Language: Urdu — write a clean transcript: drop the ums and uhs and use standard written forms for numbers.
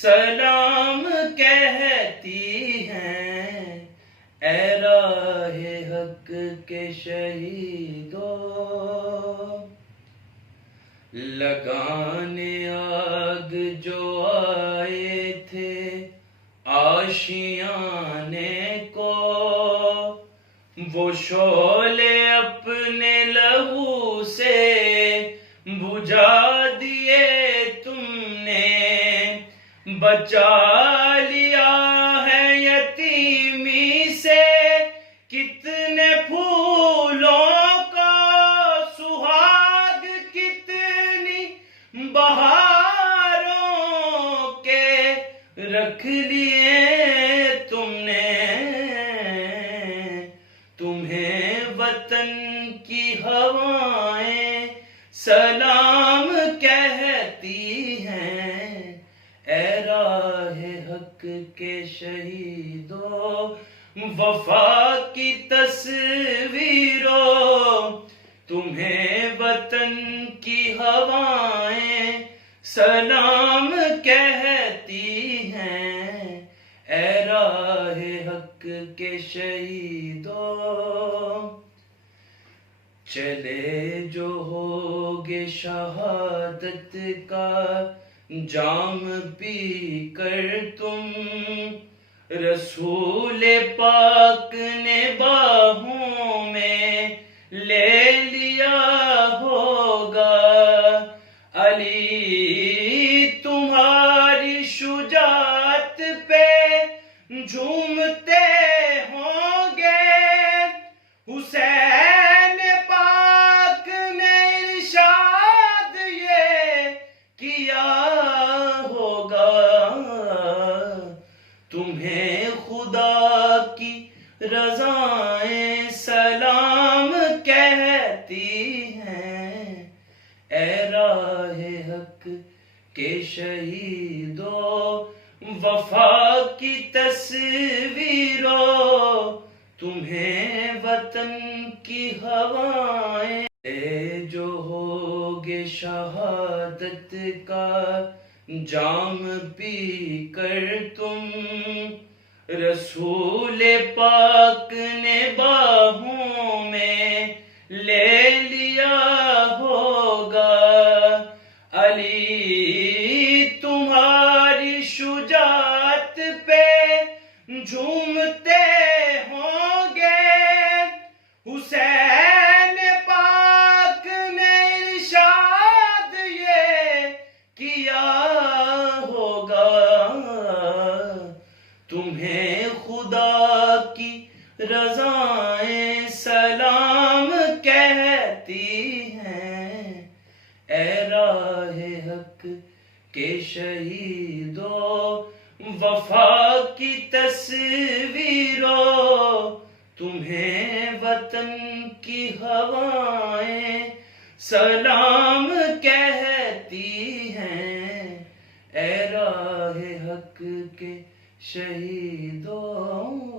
سلام کہتی ہیں اے راہ حق کے شہیدوں، لگانے آگ جو آئے تھے آشیانے کو، وہ شعلے اپنے لہو سے بجھا دیے تم نے، بچا لیا ہے یتیمی سے کتنے پھولوں کا سہاگ، کتنی بہاروں کے رکھ لیے تم نے، تمہیں وطن کی ہوائیں سلام کہتی ہیں اے راہ حق کے شہیدوں، وفا کی تصویروں تمہیں وطن کی ہوائیں سلام کہتی ہیں اے راہ حق کے شہیدوں، چلے جو ہوگے شہادت کا جام پی کر تم، رسول پاک نے باہوں میں لے لیا ہوگا، علی تمہاری شجاعت پہ جھومتے ہوں گے، حسین پاک نے ارشاد یہ کیا ہوگا، تمہیں خدا کی رضائیں سلام کہتی ہیں اے راہ حق کے شہیدوں، وفا کی تصویروں تمہیں وطن کی ہوائیں، جو ہوگے شہادت کا جام پی کر تم، رسول پاک نے باہوں میں لے لیا ہوگا، علی تمہاری شجاعت پہ جھومتے ہوں گے، حسین پاک نے ارشاد یہ کیا ہوگا، تمہیں خدا کی رضائیں سلام کہتی ہیں اے راہ حق کے شہیدوں، وفا کی تصویروں تمہیں وطن کی ہوائیں سلام کہتی ہیں اے راہ حق کے شہیدوں۔